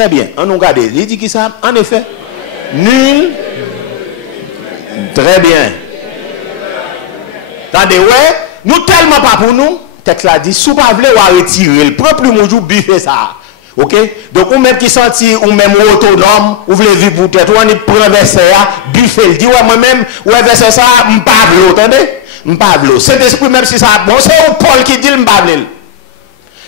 Très bien. On nous regarde. Il dit qui ça? En effet. Nul. Très bien. Attendez, ouais. Nous tellement pas pour nous. Texte là dit, sous pas voulez ou retirer. Le propre monjou biffe ça. Ok? Donc, ou même qui senti, ou même autonome, ou voulez vivre pour tête, ou on y prend verset, biffe. Il dit, ouais, moi-même, ouais, verset ça, m'pavle, attendez? M'pavle. Cet esprit, même si ça, bon, c'est Paul qui dit m'pavle.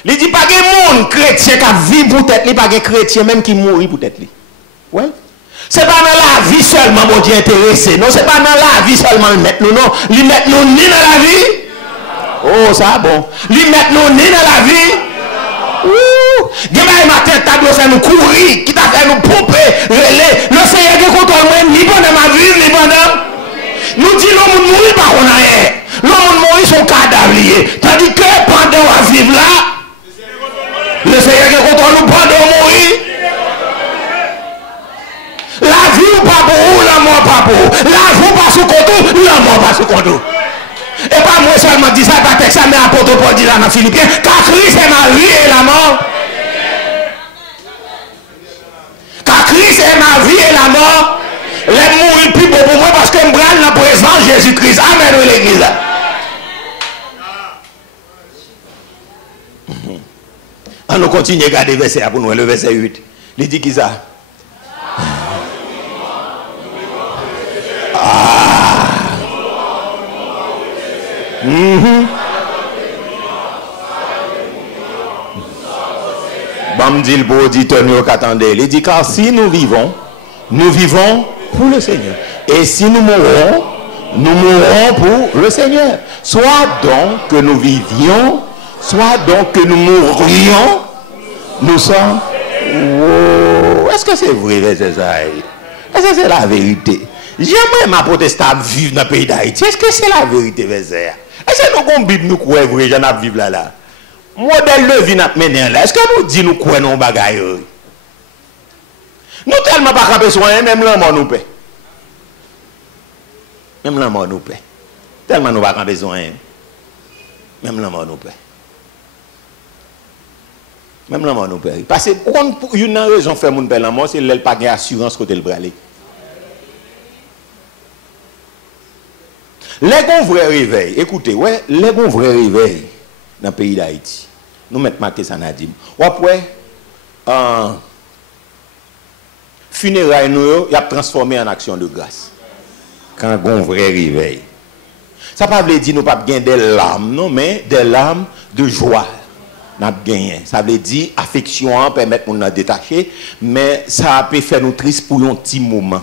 Il dit pas que monde chrétien qui vit pour tête, il pas que chrétien même qui mourit pour tête. Ouais. C'est pas dans la vie seulement mon Dieu intéressé. Non, c'est pas dans la vie seulement le mettre nous, non. Il met nous ni dans la vie. Oh, ça bon. Il met nous ni dans la vie. Ouh. Demain matin, t'as dû faire nous courir, qui t'a fait nous pomper, relais. Le Seigneur qui contrôle moi, ni pendant ma vie, ni pendant. Nous disons l'homme mourit par on a rien. L'homme mourit son cadavre lié. Tandis que pendant on va vivre là, le Seigneur qui contrôle nous pendant on mourir. La vie ou pas pour vous, la mort pas pour vous. La vie pas sous compte, la mort pas sous compte. Et pas moi seulement dit ça, pas texte, mais apôtre Paul dit là dans Philippiens, car Christ est ma vie et la mort. Car Christ est ma vie et la mort. Les mourir plus beau pour moi parce que je brûle la présence de Jésus-Christ. Amen, l'église. On nous continue à regarder le verset pour nous, le verset 8. Il dit qui ça? Bam dit le auditeur nous qu'attendez. Il dit car si nous vivons pour le Seigneur. Et si nous mourrons pour le Seigneur. Soit donc que nous vivions, soit donc que nous mourrions, nous sommes. Oh, est-ce que c'est vrai, c'est ça? Est-ce que c'est la vérité? J'aimerais ma protestante vivre dans le pays d'Haïti. Est-ce que c'est la vérité, verset? Est-ce que nous avons Bible nous croyons vrai, j'en ai vivre là? Modèle de vie n'a mené là. Est-ce que nous disons nous croyons nos bagailles? Nous tellement pas capés soin, même la mort nous paie. Même la mort nous paie. Tellement nous pas capés soin. Même la mort nous paie. Même la mort nous paie. Parce que une raison fait mon père la mort, c'est qu'elle n'a pas d'assurance côté le bralé. Les bons vrais réveils, écoutez, ouais, les bons vrais réveils dans le pays d'Haïti. Nous mettons marqué ça Nadim. Ou après, funérailles nous, il a transformé en action de grâce. Quand on vrai réveil. Ça ne veut pas dire nous pas gagner des larmes, non, mais des larmes de joie. Ça veut dire affection permettre de nous détacher, mais ça peut faire nous tristes pour un petit moment.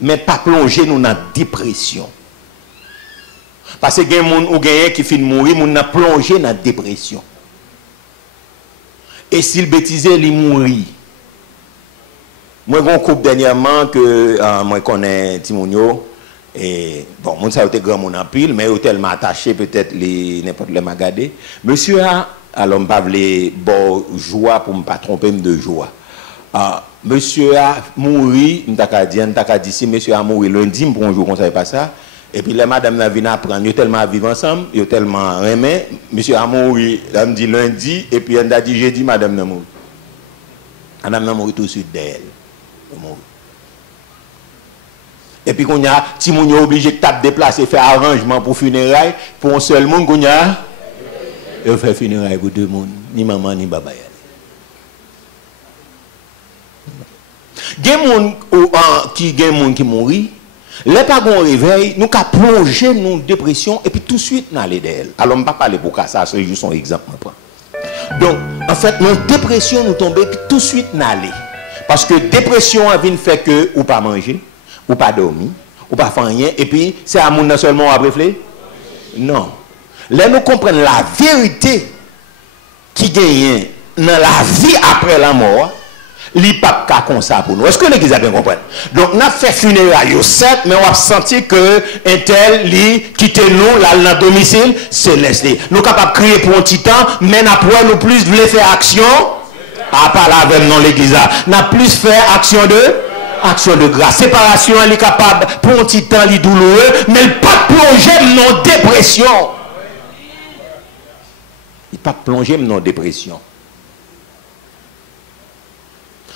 Mais pas plonger nous dans la dépression. Parce que il y a des gens qui finissent de mourir, ils ont plongé dans la dépression. Et s'il bêtisait, il mourit. Moi, j'ai un couple dernièrement que moi connais Timonio. Et bon, moi, ça a été grand mon en pile, mais il a tellement attaché, peut-être n'importe les magadé. Monsieur a, alors, je ne vais pas bon joie pour ne pas tromper de joie. Monsieur a mouru, je n'ai dit si monsieur a mouru lundi, pour un jour, on ne savait pas ça. Et puis les madame n'a venu apprendre, ils ont tellement vivre ensemble, ils ont tellement aimé. Monsieur a mouru, elle me dit lundi, et puis elle a dit jeudi, madame n'a mouru. Madame n'a mouru tout de suite d'elle. Et puis qu'on a, si on est obligé de taper déplacer, faire arrangement pour funérailles, pour un seul monde, qu'on a, il fait funérailles pour deux mondes, ni maman ni baba. Il y a des gens qui mourent. Les parents réveillent, nous avons plongé dans une dépression et puis tout de suite nous allons d'elle. Alors, je ne vais pas parler pour ça, c'est juste un exemple. Donc, en fait, notre dépression nous tombe et puis tout de suite nous allons. Parce que dépression a fait que ou pas manger, ou pas dormir, ou pas faire rien, et puis c'est à mon seulement à réfléchir. Non. Là, nous comprenons la vérité qui gagne dans la vie après la mort. Li pas comme ça pour nous. Est-ce que l'église a bien compris? Donc, on a fait funérailles, certes, mais on a senti que un tel li quitte nous, là, dans le domicile, c'est laissé. Nous sommes capables de crier pour un petit temps, mais après, nous plus voulons faire action, à part là, avec non l'église, nous plus faire action de grâce. Séparation, elle est capable, pour un petit temps, elle est douloureux, mais elle pas plonger dans dépression. Il pas plonger dans dépression.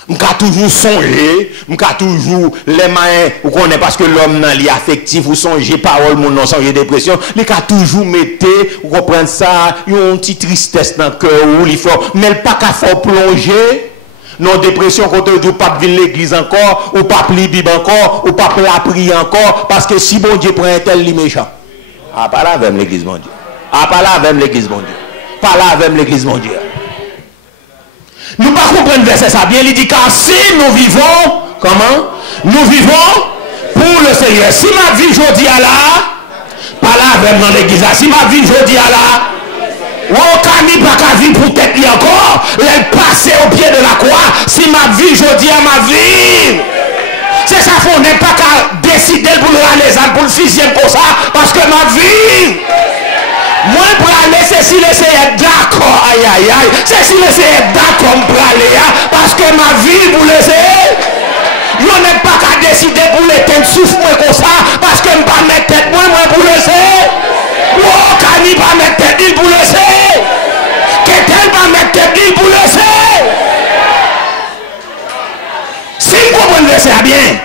Je toujours songer, m'ka toujours les mains ou connaît parce que l'homme nan li affectif ou songer parole mon non songer dépression, li ka toujours mettre ou comprendre ça, une petite tristesse dans cœur ou li faut mais pas qu'à faut plonger non dépression quand tu pas venir l'église encore ou pas lire Bible encore ou pas la prier encore parce que si bon Dieu prend un tel li méchant. Ah pas là avec l'église mon Dieu. Ah pas là avec l'église mon Dieu. Pas là avec l'église mon Dieu. Nous ne pouvons pas comprendre verset ça bien. Il dit car si nous vivons, comment? Nous vivons pour le Seigneur. Si ma vie je dis à la, pas là avec dans l'église. Si ma vie je dis à la, aucun ni pas qu'à vivre pour tête encore. Elle passer au pied de la croix. Si ma vie je dis à ma vie. C'est ça qu'on n'est pas qu'à décider pour aller pour le sixième pour ça. Parce que ma vie. Moi, pour aller, c'est si laisser être d'accord, aïe aïe aïe, c'est si laisser être d'accord pour aller, parce que ma vie, vous laissez, je n'ai pas qu'à décider pour l'éteindre souffle comme ça, parce que je ne vais pas mettre tête moi pour laisser, ou quand il va mettre tête il pour laisser, qu'est-elle va mettre tête il pour laisser. Si vous comprenez ça bien,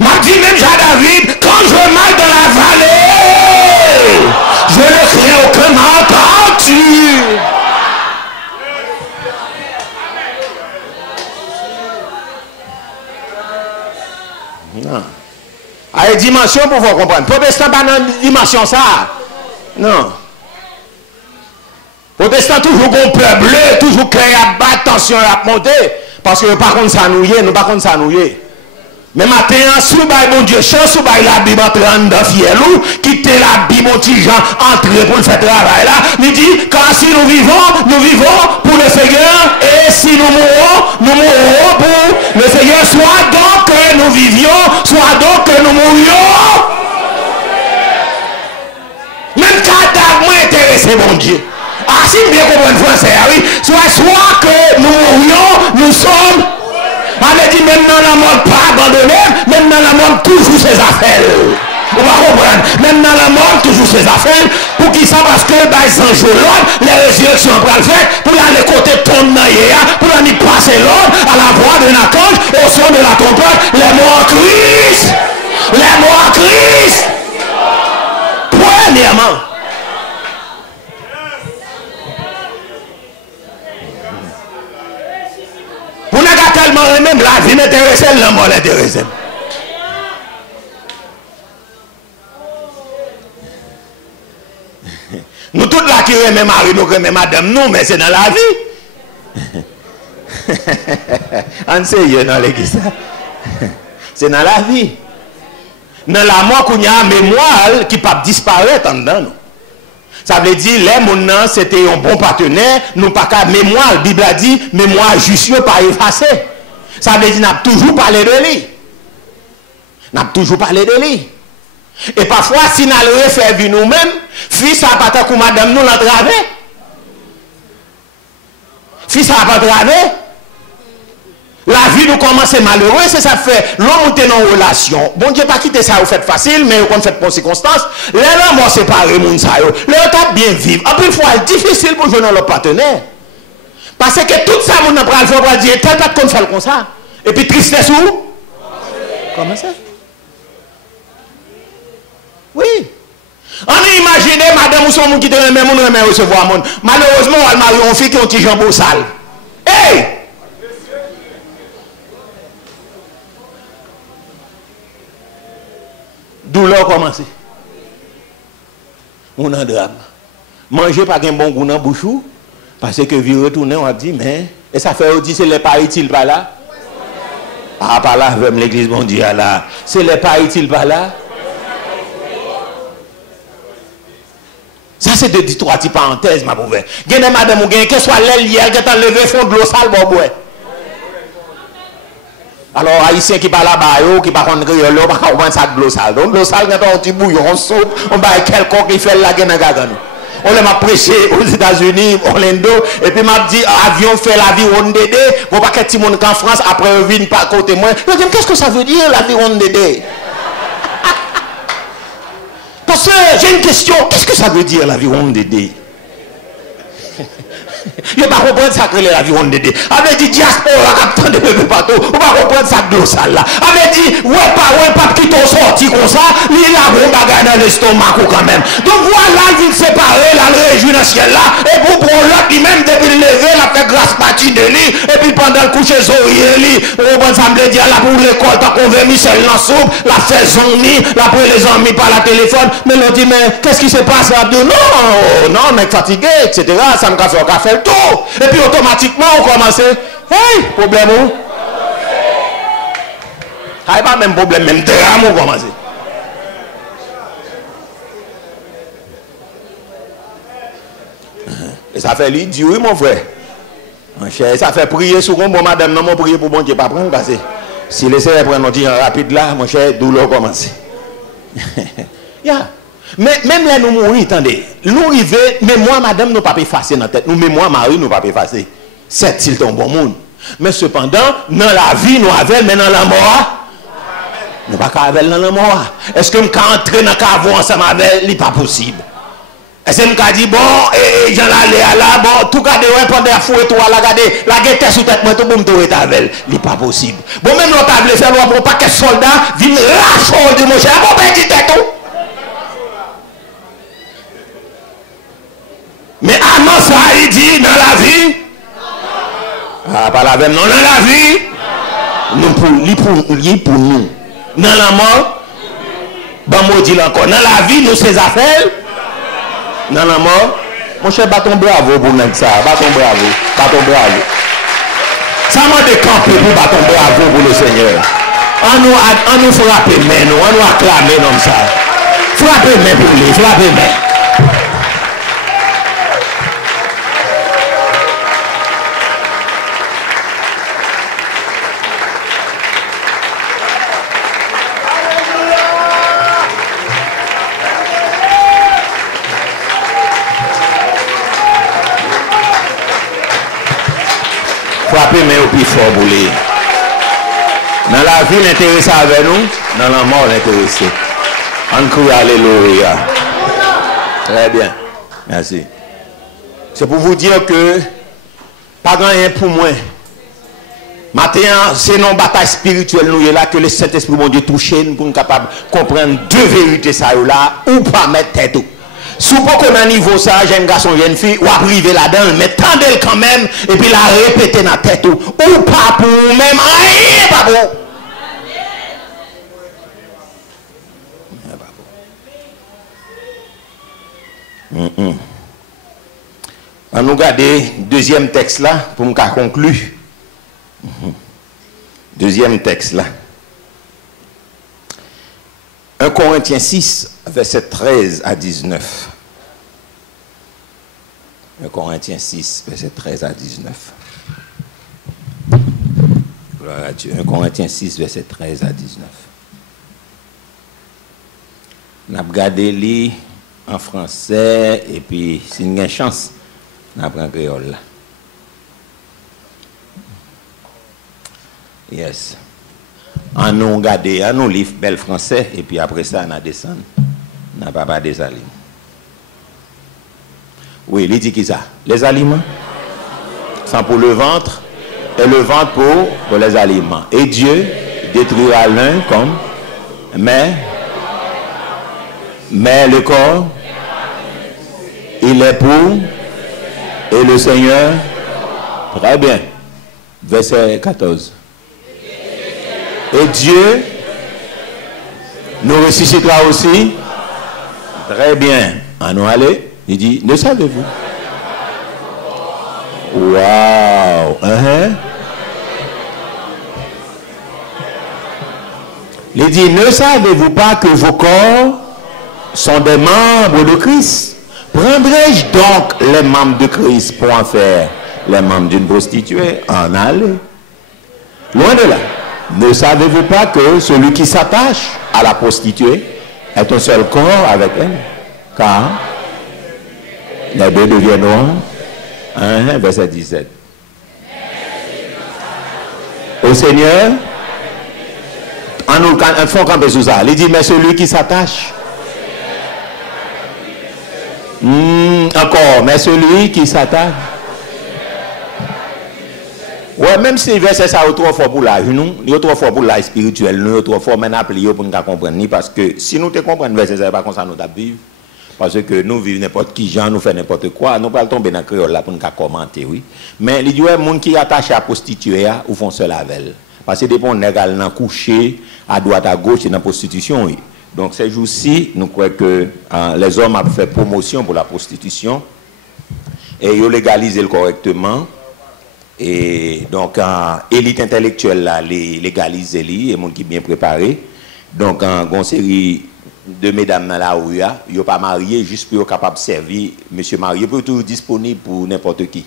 m'a dit même Jean David, quand je marche dans la vallée, je ne crains aucun mal car tu. Non. À une dimension pour vous comprendre. Protestant pas dans une dimension ça. Non. Protestant toujours bon peuple bleu, toujours créé à battre, tension à monter. Parce que par contre ça nous y est, nous par contre ça nous y est. Mais matin, sous bon Dieu, chant sous la Bible en train de fier ou quitter la Bible, mon petit Jean, entrer pour le faire travail là. Il dit, car si nous vivons pour le Seigneur, et si nous mourrons pour le Seigneur, soit donc que nous vivions, soit donc que nous mourions. Même cadavre moins intéressé, mon Dieu. Ah, si bien comprendre français, oui, soit que nous mourions, nous sommes. On dit même dans la mort pas abandonné, même dans la mort toujours ses affaires. On va comprendre. Même dans la mort toujours ses affaires. Pour qui ça? Parce que bah, sans jour l'ordre, les résurrections pour le faire, pour aller côté tombe pour aller passer l'ordre à la voix de l'archange, au son de la trompette, les mots en Christ. Les mots en Christ. Premièrement. Vous n'avez tellement même la vie m'intéresse, la mort l'intéresse. Nous tous là qui aimons mari, nous aimons madame, nous, mais c'est dans la vie. On sait dans l'église. C'est dans la vie. Dans la mort qu'on y a un mémoire qui ne peut pas disparaître en dedans. Ça veut dire, les gens, c'était un bon partenaire, nous pas qu'à mémoire, la Bible a dit, mémoire juste pas effacée. Ça veut dire, nous avons toujours parlé de lui. Nous avons toujours parlé de lui. Et parfois, si nous allons faire vivre nous-mêmes, fils à pas comme madame nous l'entraver. Fils à pas traver. La vie nous commence malheureux, c'est ça fait l'homme est dans une relation. Bon Dieu pas quitter ça, vous faites facile, mais vous faites pour circonstances. Les gens séparés, les gens bien vivre. En plus, fois, c'est difficile pour jouer dans leur partenaire. Parce que tout ça, on apprend, il faut dire, tel pas qu'on fait comme ça. Et puis tristesse où? Comment ça? Oui. On imagine, madame ou son monde qui te remet, on remet recevoir monde. Malheureusement, on a marié une fille qui a un petit jambon sale. Hey! Douleur commence. On a un drame. Manger pas un bon goût dans la bouche, parce que vie retourner, on a dit, mais, et ça fait aussi, c'est les pas utiles pas là. Ah, pas là, même l'église mondiale là. C'est les pas utiles pas là. Ça, c'est de trois petites parenthèses, ma pauvre. Gagne madame ou gagne, que soit l'aile hier, qui est enlevé fond de l'eau sale, bon, ouais. Alors, haïtien qui parle là-bas, qui parle créole, on va comprendre ça de l'eau sale. Donc, l'eau sale, quand on dit bouillon, on soupe, on va quelqu'un qui fait la guerre dans la on m'a prêché aux États-Unis, Orlando, et puis m'a dit, avion fait l'aviron Dédé, pour pas que tout le monde en France, après, vienne pas côté moi. Je dis, qu'est-ce que ça veut dire, l'aviron Dédé? Parce que j'ai une question, qu'est-ce que ça veut dire, l'aviron Dédé? Il ne pas comprendre ça que la vie on dédé. Avait dit diaspora captant de bébé partout. On va comprendre ça de ça là. Avait dit ouais pas qui t'ont sorti comme ça, il a bon bagage dans l'estomac quand même. Donc voilà, il séparé là le réjouit dans le ciel là et pour l'autre lui-même depuis le lever, il a fait grâce partie de lui et puis pendant le coucher zoyer lui, on va me dire là pour l'école t'as convaincu Michel dans soupe, la saison ni, la pour les amis par la téléphone, mais l'on dit mais qu'est-ce qui se passe là? Non, mec fatigué, etc. Ça me casse au café le tour. Et puis automatiquement on commence. Hey, problème où? Il n'y a pas même problème, même drame on commence. Et ça fait lui dire oui mon frère. Mon cher, ça fait prier sur bon madame, non mon prier pour bon Dieu pas prendre parce que si les serres prennent un petit rapide là, mon cher, douleur commence. Yeah. Mais même là nous mourir, attendez, nous arrivons, mais moi madame nous pas effacer dans la tête, nous mais moi mari nous pas effacer. C'est il ton bon monde. Mais cependant, dans la vie nous avons, mais dans la mort, nous pas avec dans la mort. Est-ce que nous pouvons entrer dans le cavou ensemble avec lui? Pas possible. Est-ce que nous pouvons dire bon, et j'en allais à là, bon, tout cas de ouais pendant la fouet toi la garder, la guette sous tête moi tout bon tout est avec lui pas possible. Bon même l'autre table faire pour pas que soldat vienne lâcher de mon cher, bon ben dit tête tout. Mais avant ça, il dit dans la vie. Ah, pas la même, non, dans la vie. Nous pour nous. Dans la mort. Bon, moi, dit encore. Dans la vie, nous, ces affaires. Dans la mort. Mon cher, bâton bravo pour nous, ça. Bâton bravo. Bâton bravo. Ça m'a décampé pour bâton bravo pour le Seigneur. On nous frapper, mais nous, on nous acclamer comme ça. Frapper, mais pour lui, frapper, mais. Frapper mais au plus fort boulé. Dans la vie l'intéressé avec nous, dans la mort l'intéressé. On crie alléluia. Très bien. Merci. C'est pour vous dire que pas grand rien pour moi. Maintenant, c'est non bataille spirituelle nous là que le Saint-Esprit mon Dieu touche nous pour nous capable comprendre deux vérités ça là ou pas mettre tête. Si vous qu'on a niveau ça, jeune garçon, jeune fille, ou à priver là-dedans, mais tendez quand même, et puis la répéter dans la tête, ou pas pour même, rien pas pour. On nous garder deuxième texte là, pour nous conclure. Deuxième texte là. 1 Corinthiens 6, verset 13 à 19. 1 Corinthiens 6, verset 13 à 19. Gloire à Dieu. 1 Corinthiens 6, verset 13 à 19. On a regardé lui en français et puis, si nous avons une chance, on apprend créole. Yes. On nous regarde, on nous livre bel français et puis après ça, on a descendu. On n'a pas des aliments. Oui, il dit qui ça? Les aliments sont pour le ventre et le ventre pour les aliments. Et Dieu détruira l'un comme, mais le corps, il est pour, et le Seigneur, très bien. Verset 14. Et Dieu nous ressuscitera aussi. Très bien. En nous aller, il dit, ne savez-vous? Waouh! Il dit, ne savez-vous pas que vos corps sont des membres de Christ? Prendrai-je donc les membres de Christ pour en faire les membres d'une prostituée? En aller. Loin de là. Ne savez-vous pas que celui qui s'attache à la prostituée est un seul corps avec elle? Car les deux deviennent un. Verset 17. Au Seigneur, on faut camper sous ça. Il dit, mais celui qui s'attache. Encore, mais celui qui s'attache. Ouais, même si verset ça est trop fort pour la nous, il est trop fort pour la spirituelle, nous, il est trop fort maintenant pour nous comprendre. Parce que si nous te comprenons verset ça, pas comme ça nous vivre. Parce que nous vivons n'importe qui genre, nous faisons n'importe quoi, nous ne pouvons pas tomber dans le créole là pour nous commenter, oui. Mais il y a des gens qui sont attachés à prostituer ou font cela avec elle. Parce que des gens qui sont couchés à droite, à gauche, dans la prostitution, oui. Donc ces jours-ci, nous croyons que les hommes ont fait promotion pour la prostitution et ils ont légalisé correctement. Et donc, l'élite intellectuelle là, légalise et les gens qui sont bien préparés. Donc, une série de mesdames dans la rue, ils n'ont pas marié juste pour être capable de servir monsieur marié, pour toujours disponible pour n'importe qui.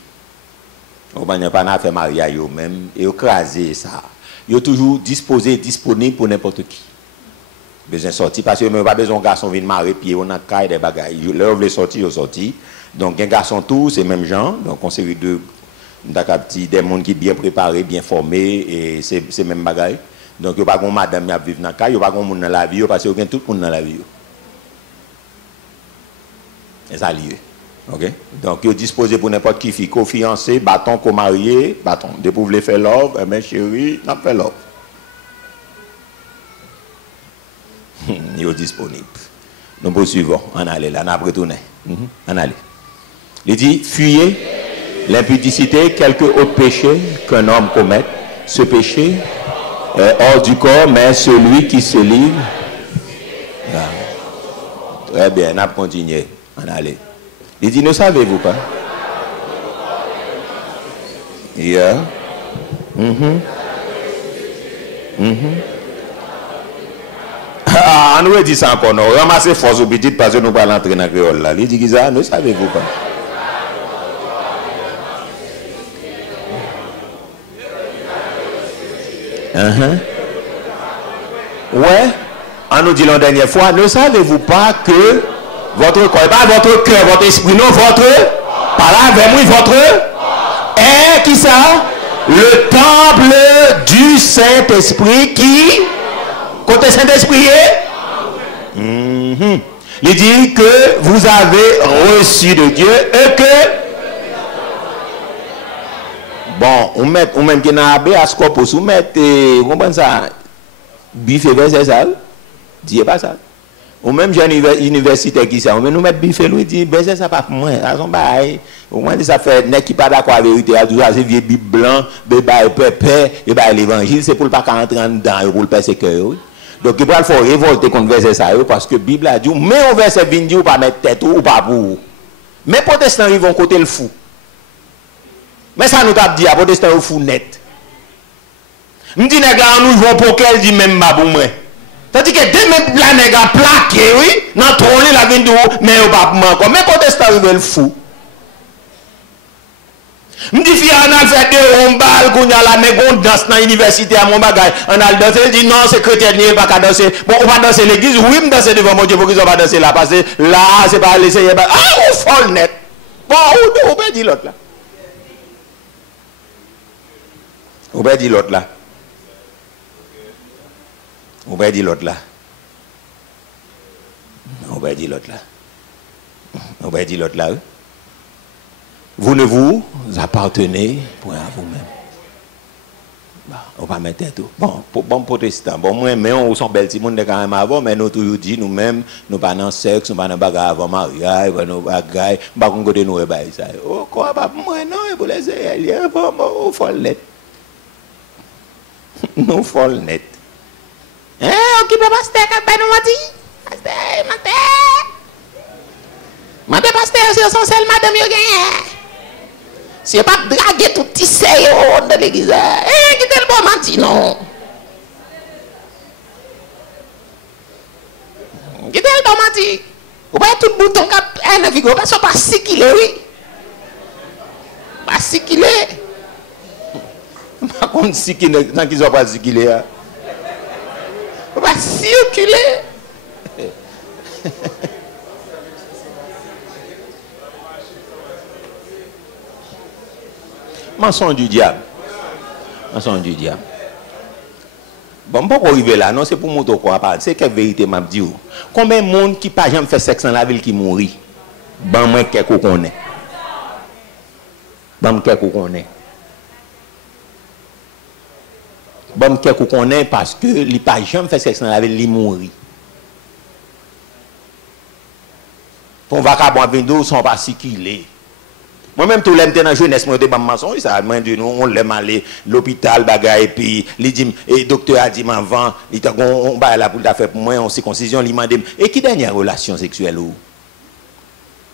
On n'a pas fait mariage eux-mêmes et ils ont crasé ça. Ils ont toujours disposé, disponible pour n'importe qui. Besoin de sortir parce que même pas besoin de garçon venir marier puis on a caille des bagages. Leur veut sortir, ils sorti. Donc un garçon tout, c'est même gens. Donc on série de des gens qui sont bien préparés, bien formés et c'est même bagaille. Donc il n'y a pas de madame qui vivent dans la caille, il n'y a pas de monde dans la vie parce qu'il y a tout le monde dans la vie. C'est ça lié. OK? Donc ils sont disposés pour n'importe qui fille, co-fiancé, bâton, co-marié, bâton. Dès que vous voulez faire love, mais chérie, on fait love. Ils sont disponibles. Nous poursuivons. On allait là, on a retourné. On allait. Il dit, fuyez l'impudicité, quelque autre péché qu'un homme commette. Ce péché est hors du corps, mais celui qui se livre. Très bien, on a continué. On allait. Il dit, ne savez-vous pas? Yeah. Ah, on nous dit ça encore, non. Ramassez force ou petite parce que nous ne pouvons pas entrer dans le créole là. Il dit ça, ne savez-vous pas? Ouais, on nous dit la dernière fois, ne savez-vous pas que votre corps, pas votre cœur, votre esprit, non, votre, par là, vers moi, votre, est qui ça? Le temple du Saint-Esprit qui, côté Saint-Esprit est? Il dit que vous avez reçu de Dieu et que, bon, on met qui n'a pas à scopus, on met, vous comprenez ça, biffé verset ça, dis pas ça. Ou même j'ai une université qui ça, on nous met biffé lui dit verset ça pas pour moi, raison bail. Au moins ça fait n'est qui pas d'accord avec la vérité, tout ça c'est vieux bible blanc, bail pépé, et bail l'évangile, c'est pour pas rentrer dedans pour le persécuter. Donc il faut révolter contre verset ça parce que Bible a dit mais on verset vient dire ou pas mettre tête ou pas pour. Mais protestants ils vont côté le fou. Mais ça nous t'a dit à protestants au fou net. Me dit nèg nous vont pour qu'elle dit même pas pour moi. Tandis que dès même la nèg plaqué oui, dans trôner la vient dire mais au pas pour moi encore. Mais protestants ils veulent fou. Me dit fille on a fait deux rombal qu'on a la mais on danse dans l'université à mon bagage. On a le danser dit non c'est chrétien il pas qu'à danser. Bon on va danser l'église oui me danser devant mon Dieu pour qu'ils va danser là parce que là c'est pas laisser ah on folle net. Bon on peut dire l'autre là. On peut dire l'autre là. On peut dire l'autre là. On peut dire l'autre là. On peut dire l'autre là. Vous ne vous appartenez point à vous-même. On va mettre tout. Bon, pour bon protestant, bon, moi, mais on sont belles, si monde quand même avant, mais nous toujours dit nous-mêmes, nous pas dans sexe, nous pas dans bagarre avant mariage, nous bagarre, pas qu'on côté nous bail ça. Oh quoi pas moi non, pour laisser elle, on folle net. Nous folle net. Hein, occupez pasteur quand ben nous mati. Pasteur, mate pasteur, c'est son seul madame yo gagné. C'est pas draguer tout petit sérieux dans l'église. Eh, qui tel bon menti non. Qui tel bon menti. Ou pas tout bouton cap un vigo pas so pas 6 kilos oui. Pas 6 kilos. Pas comme 6 kilos tant qu'ils ont pas 6 kilos. Pas circuler. Mensonge du diable. Mensonge du diable. Bon, pourquoi arriver là? Non, c'est pour montrer quoi parler. C'est quelle vérité m'a dit. Combien de monde qui pas jamais fait sexe dans la ville qui mourit? Bon, moi, qu'est-ce qu'on est? Bon, qu'est-ce qu'on est? Bon, quelqu'un connaît parce que il pas jamais fait sexe avec lui mourir. Pour vagabond vendo sont pas si qu'il est. Moi-même, tout l'aime dans la jeunesse, moi, je suis mensonge, ça, moi, on l'aime aller l'hôpital, bagaille, et puis, il dit, et docteur a dit, avant, il t'a on va là pour faire pour moi, on circoncision, il m'a dit, et qui dernière relation sexuelle ou?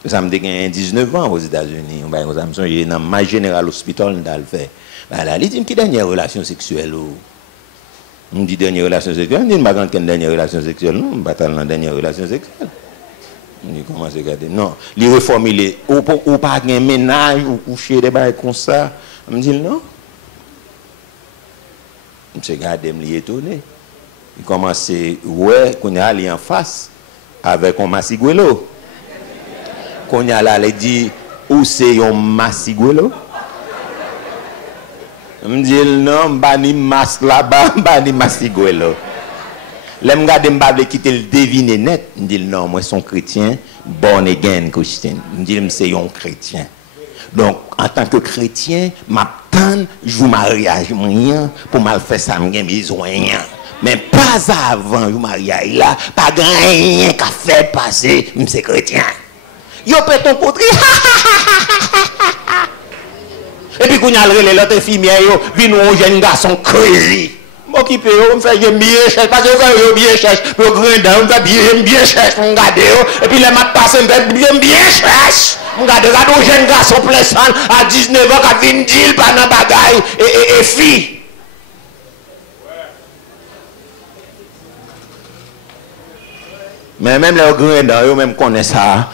Ça me dit 19 ans aux États-Unis, on va dans ma General Hospital, on a fait. Voilà, il dit, qui dernière relation sexuelle ou? On me dit, dernière relation sexuelle, on dit, pas quelle dernière relation sexuelle, non, on va pas dans la dernière relation sexuelle. Il commence à regarder. Non, il reformulé. Ou pas un ménage, ou coucher des bails comme ça. Je me dis non. Je me regarde, je me étonné. Il commence à ouais, qu'on a allé en face avec un massiguelo. Qu'on a là, il dit où c'est un massiguelo? Je me dis non, je ne mas là-bas, je ne massiguelo. Les gens qui quitter le deviner net, ils disent non, moi, je suis un chrétien, born again Christian. Ils disent c'est un chrétien. Donc, en tant que chrétien, m'attends, je vous mariage pour mal faire ça, j'ai besoin. Mais pas avant le mariage là, pas rien qu'à faire passer, je suis chrétien. Yo peut ton côté. Et puis, quand on a l'autre fille, vient un jeune garçon crazy. M'occuper, on fait bien cherche, parce que je bien cherche, pour grandir, on fait bien cherche, on regarde, et puis les maths passent, on fait bien cherche. On regarde un jeune garçon plein sang à 19 ans qui vient dire par un bagaille et fille. Mais même les grands, ils même connaissent ça,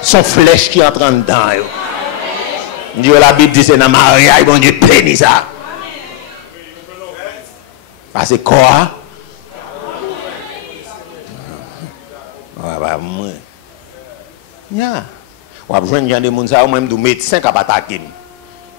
son flèche qui entre dedans. Dieu la Bible dit c'est dans mariage, bon Dieu pénit ça. Parce que quoi? Moi. Ya. Ou a besoin de gens ça ou même du médecin qui a attaqué.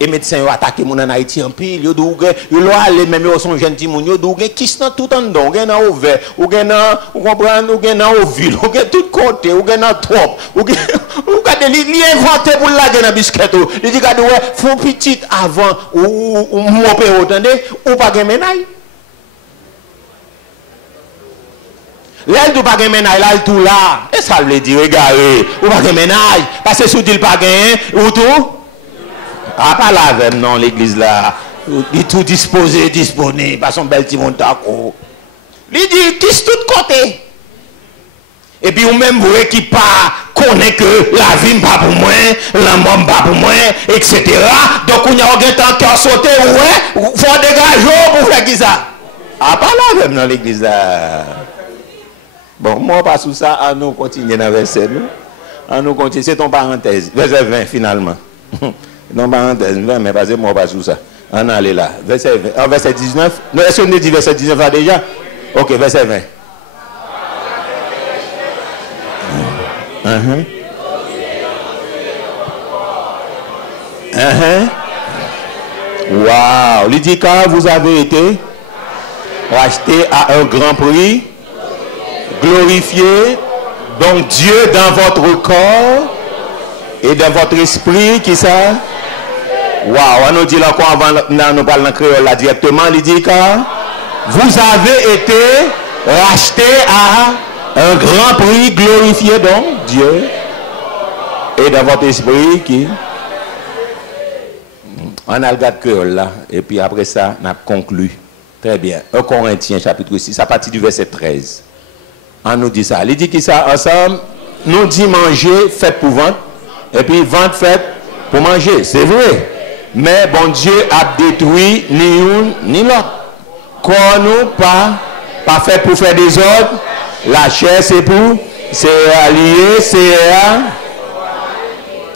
Et médecin a attaqué mon en Haïti en pile, yo dou yo lo aller même yo son jeune petit moun yo dou kiss dans tout en dedans, gen dans ouvert, ou gen dans ou comprendre, ou gen dans ovule, ou gen tout côté, ou gen dans trop, ou gade li inventé pour la gen dans biscuit ou. Il dit gade ouais, font petite avant ou mopé entendez, ou pas gen ménage. Là, il ne pas de ménage, là, il tout là. Et ça veut dire, regardez, ou pas de ménage. Parce que si vous dites pas de ou tout. Ah, pas là, même, non, l'église là. Il est tout disposé, disponible, par son bel petit montaco. Il dit, qui est tout côté. Et puis, ou même, vous qui pas connaît que la vie n'est pas pour moi, la mort n'est pas pour moi, etc. Donc, on a un temps qui a sauté, ouais, il faut dégager pour faire qui ça. Ah, pas là, même, dans l'église là. Bon, moi, pas sous ça, à nous continuer dans le verset. À nous continuer, c'est ton parenthèse. Verset 20, finalement. Non, parenthèse 20, mais pas moi, pas sous ça. On allait là. Verset 20. Verset 19. Est-ce qu'on a dit verset 19 là déjà? Ok, verset 20. Wow. Il dit quand vous avez été racheté à un grand prix, glorifié, donc Dieu dans votre corps et dans votre esprit, qui ça? Waouh, on nous dit là quoi avant, nous parlons en créole là directement, il dit que vous avez été racheté à un grand prix, glorifié donc Dieu et dans votre esprit qui. On a le gars de créole là, et puis après ça, on a conclu. Très bien. 1 Corinthiens chapitre 6, à partir du verset 13. On nous dit ça. Il dit que ça ensemble, nous dit manger, fait pour vendre, et puis vendre, fait pour manger. C'est vrai. Mais bon Dieu a détruit ni une ni l'autre. Corps nous pas fait pour faire des ordres. La chair c'est pour, c'est allié, c'est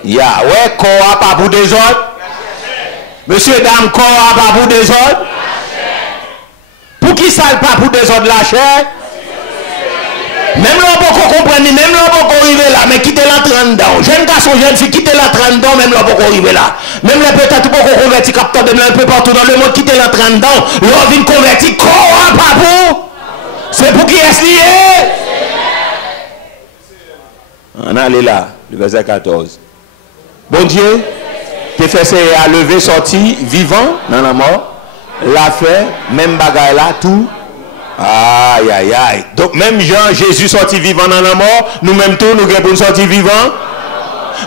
ya. Ouais, corps pas pour des ordres. Monsieur, dame, corps pas pour des ordres. Pour qui ça pas pour des ordres la chair? Même là, on peut comprendre, même là, on peut arriver là, mais quitter la 30 ans. Jeune garçon, jeune fille, quitter la 30 ans, même là, on peut arriver là. Même là, peut-être, on peut convertir capteur de un peu partout dans le monde, quitter la 30 ans. L'on vient convertir, quoi, pas pour? C'est pour qui est lié? On allait là, le verset 14. Bon Dieu, t'es fait à lever, sorti, vivant dans la mort. l'a fait, même bagaille là, tout. Aïe, aïe, aïe. Donc, même Jean, Jésus sorti vivant dans la mort, nous-mêmes tous, nous avons sorti vivant.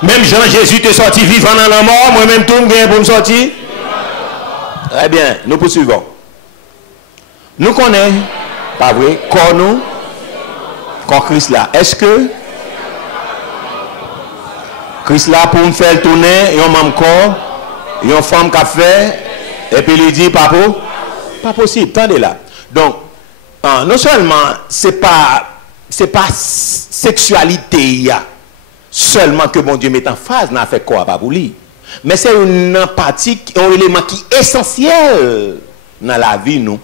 Même Jean, Jésus est sorti vivant dans la mort, moi-même tout, nous avons sorti. Très bien, nous poursuivons. Nous connaissons, pas vrai, corps nous, corps Christ là. Est-ce que Christ là, pour me faire tourner, il y a un même corps, il y a une femme qui a fait, et puis il dit, pas possible, attendez là. Donc, non seulement c'est pas sexualité seulement que mon Dieu met en phase dans fait quoi pas pour lui, mais c'est une partie, un élément qui est essentiel dans la vie nous,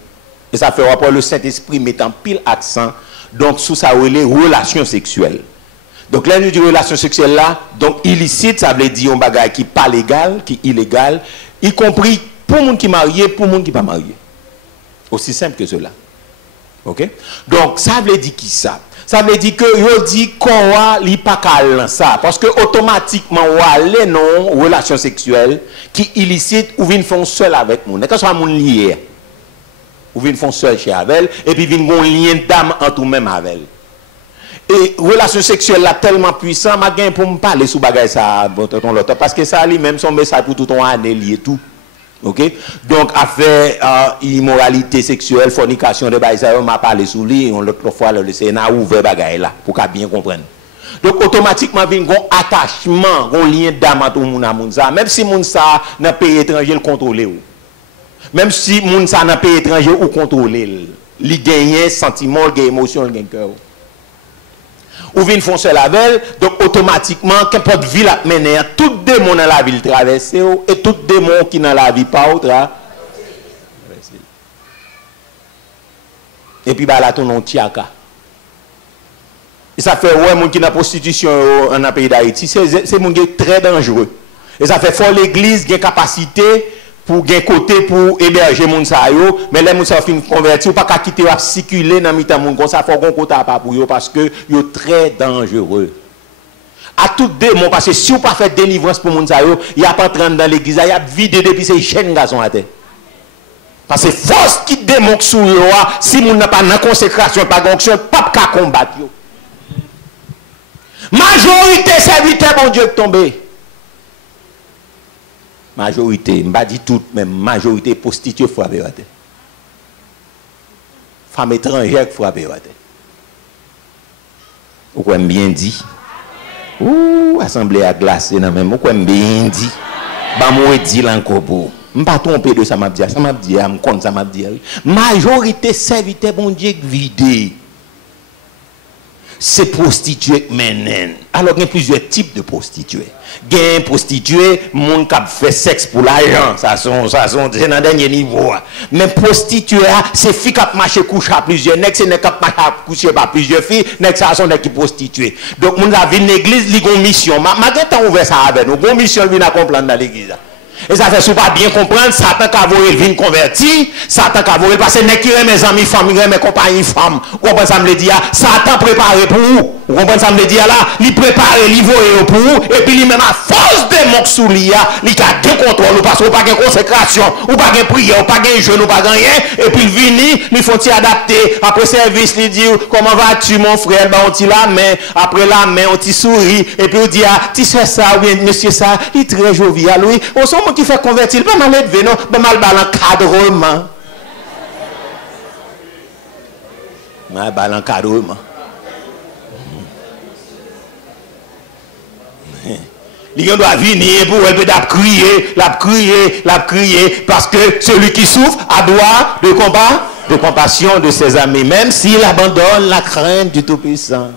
et ça fait rapport le Saint-Esprit mettant pile accent donc sous sa relation sexuelle. Donc là nous dit relation sexuelle là, donc illicite, ça veut dire un bagage qui pas légal, qui illégal, y compris pour monde qui marié, pour monde qui pas marié. Aussi simple que cela. OK? Donc ça veut dire qui ça? Ça veut dire que yo dit qu'on li pas cal ça parce que automatiquement ou aller non relation sexuelle qui illicite ou vinn font seul avec moun. Quand soit moun lié ou vinn font seul chez avec et puis vinn gon lien d'âme entre ou même avec. Et relation sexuelle là tellement puissant, m'a gain pour me parler sous bagay ça parce que ça lui même son message pour tout ton année lié tout. OK? Donc affaire immoralité sexuelle, fornication de bail ça on m'a parlé sous lui, on l'autre fois le Sénat ouvert bagay là pour qu'a bien comprendre. Donc automatiquement vient un attachement, un lien d'âme entre moun a moun ça, même si moun ça dans pays étranger le contrôler ou. Même si moun ça dans pays étranger ou contrôler, li gagne sentiment, gagne émotion, gagne cœur. Ou vient font seul avec, donc automatiquement qu'importe ville à mener, tout démon dans la ville traverser et tout démon qui dans la vie pas traverser. Et puis bah là ton nom tiaka. Et ça fait ouais moun qui dans prostitution en pays d'Haïti, c'est moun qui très dangereux. Et ça fait fort l'église gain capacité pour gain côté pour héberger moun sa yo, mais les moun sa fin convertir ou pas qu'à quitter à circuler dans mitan moun comme ça faut gon côté pas pour yo parce que yo très dangereux. À tout démon parce que si ou pas fait délivrance pour moun sa yo, y a pas entrer dans l'église, y a vidé depuis ces jeunes garçons à terre. Parce que force qui démon sous yo, si moun n'a pas dans consécration pas onction, pas qu'à combattre yo. Majorité serviteur bon Dieu tombé. Majorité, je ne pas dire tout, mais majorité prostituée frappée à terre. Femme étrangère frappée à terre. Vous pouvez bien dit. Ouh, assemblée à glacer, non même. Vous pouvez bien dit. Bah, moi, dit l'encore pour. Je ne pas tromper de ça, m'a dit. Ça m'a dit, je me compte, ça m'a dit. Majorité serviteur, bon Dieu, vidé. C'est prostituée menen. Alors il y a plusieurs types de prostituées. Il y a prostituées, monde qui fait sexe pour l'argent, ça sont c'est dans dernier niveau. Mais prostituée c'est filles qui marchent coucher à plusieurs nèg, c'est nèg qui marchent coucher par plusieurs filles, nèg ça sont nèg qui prostituées. Donc monde la vie l'église, li gon mission. Ma temps ouvert ça avec nous. Gon mission vient à comprendre dans l'église. Et ça fait sous pas bien comprendre, Satan qu'a voulu venir convertir, Satan qu'a voulu parce que qui mes amis famille, mes compagnies femmes. Vous comprenez ça me dit Satan préparé pour vous. Vous comprenez ça me dit là, il prépare, il voye pour vous et puis il même à force de moque sous lui, il a deux contrôles parce qu'on pas de consécration, ou pas de prière, ou pas de jeûne, ou pas de rien et puis il vient, il faut s'y adapter. Après service, il dit comment vas-tu mon frère, ben on t'y la main, après la main on t'y sourit et puis on dit tu sais ça oui monsieur ça, il est très jovial oui. On sent qui fait convertir, pas mal élevé non, pas mal l'encadrement. Mal l'encadrement. Il doit venir pour elle crier, parce que celui qui souffre a droit de compassion de ses amis, même s'il abandonne la crainte du Tout-Puissant.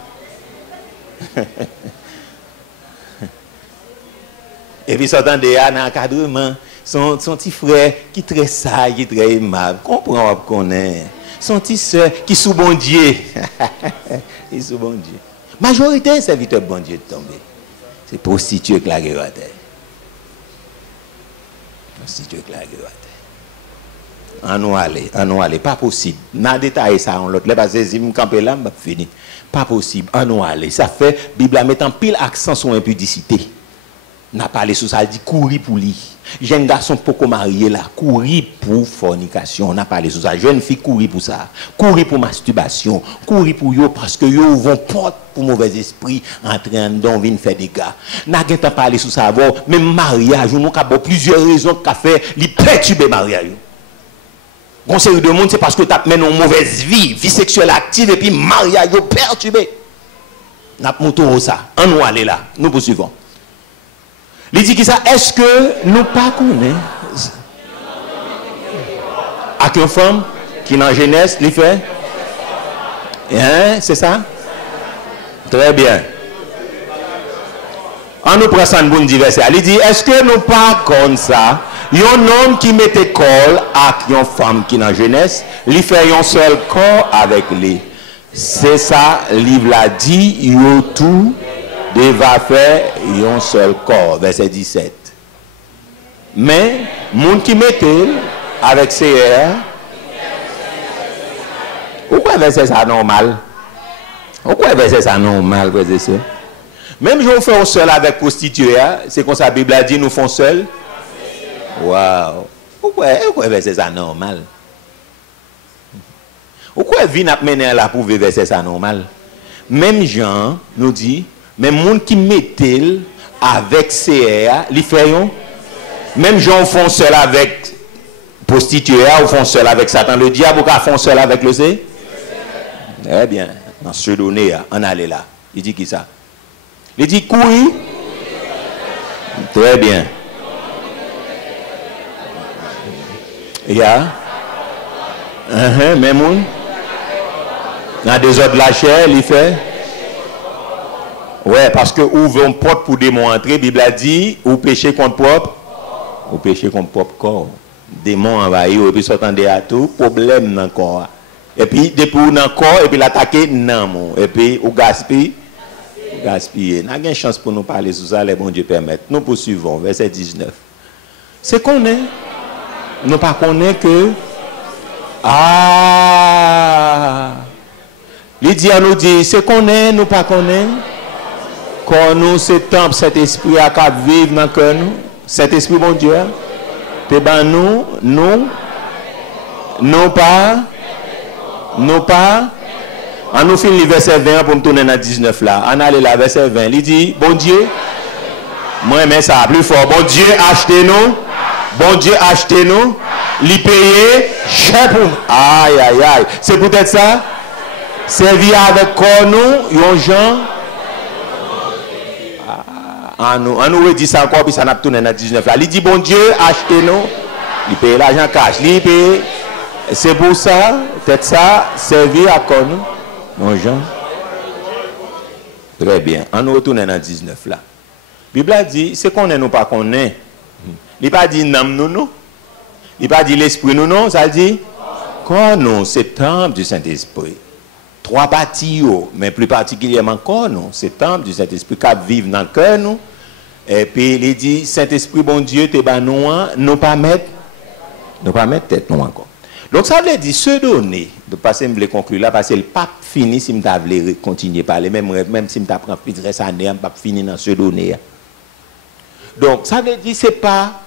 Et puis, s'entendez, dans l'encadrement, son petit frère qui est très sage, qui est très aimable, comprend qu'on est. Son petit soeur qui est sous bon Dieu. Il est sous bon Dieu. Majorité, serviteur bon Dieu de tomber. C'est prostituée qui la guerre à terre. Prostituée qui la guerre à terre. En nous aller, pas possible. N'a détaillé ça en l'autre. Parce que si je me campe là, je fini. Pas possible. En nous aller. Ça fait, Bible met en pile accent sur l'impudicité. N'a parlé sur ça, elle dit courir pour lui. Jeune garçon pour marier là, courir pour fornication, on a parlé sur ça. Jeune fille courir pour ça, courir pour masturbation, courir pour yo parce que yo vont porte pour mauvais esprit entrer en dedans vinn faire des gars. N'a pas parlé sur ça avant, même mariage, nous avons plusieurs raisons qu'a fait li perturber mariage. Conseil de monde c'est parce que tu as mené une mauvaise vie sexuelle active et puis mariage yo perturbé. N'a monté ça, on nous aller là, nous poursuivons. Il dit que ça, est-ce que nous pas connaissons avec une femme qui dans jeunesse, il fait hein, c'est ça? Très bien. On nous prend ça une bonne diversion. Il dit, est-ce que nous pas comme ça? Il y a un homme qui mettait corps avec une femme qui dans jeunesse, il fait un seul corps avec lui. C'est ça, le livre l'a dit, il y a tout. Va faire un seul corps, verset 17. Mais, moun qui mettait avec ses airs, pourquoi verset ça normal? Pourquoi verset ça normal, frères et sœurs? Même si on fait un seul avec prostituée, c'est comme ça la Bible a dit, nous font seul. Waouh! Pourquoi verset ça normal? Pourquoi vient à mener là pour verset ça normal? Même Jean nous dit, mais moun qui mettent avec CR, ils font même gens font seul avec prostituée ou font seul avec Satan. Le diable ou font seul avec le C. Très bien. Dans ce donné, on allait là. Il dit qui ça? Il dit courir. Très bien. Il y a même moun dans des autres la chair, il fait. Ouais, parce que ouvre une porte pour démon entrer, la Bible a dit, ou péché contre propre, ou péché contre propre corps. Démon envahit, et puis s'attendait à tout, problème dans le corps. Et puis, depuis dans le corps, et puis l'attaquer, non, et puis, ou gaspiller. Gaspiller. N'a pas de chance pour nous parler sur ça, les bon Dieu permettent. Nous poursuivons, verset 19. C'est qu'on est. Nous pas connaît que. Ah! Lydia nous dit, c'est qu'on est, nous pas connaît. Quand nous, c'est temple, cet esprit à cap vivre dans le cœur, nous. Cet esprit, bon Dieu, t'es ben nous, non pas. On nous finit le verset 20 pour me tourner dans 19 là. On allait là, verset 20. Il dit, bon Dieu, moi, mais ça plus fort. Bon Dieu, achetez-nous. Bon Dieu, achetez-nous. Li payer cher pour nous. Aïe, aïe, aïe. C'est peut-être ça. Servir avec corps nous, yon gens. On nous dit ça encore, puis ça n'a pas tourné dans 19 là. Il dit, bon Dieu, achetez-nous. Il paye l'argent cash. Il paye. C'est pour ça, peut-être ça, servir à quoi nous, nos gens. Très bien. On nous retourne dans 19 là. La Bible a dit, c'est qu'on est, nous pas qu'on est. Il n'a pas dit, nam nous, non. Il n'a pas dit l'esprit, nous, non. Ça dit, quoi nous, c'est temple du Saint-Esprit. Trois parties, mais plus particulièrement corps, nous, c'est temple du Saint-Esprit qui vivent dans le cœur, nous. Et puis, il dit, Saint-Esprit, bon Dieu, t'es ban nous pas mettre tête, nous encore. Donc, ça veut dire, se donner, de passer, je vais conclure là, parce que le pape fini si je voulais continuer à parler, même si je prends plus de reste à ne pas finir dans se donner. Donc, ça veut dire, ce n'est pas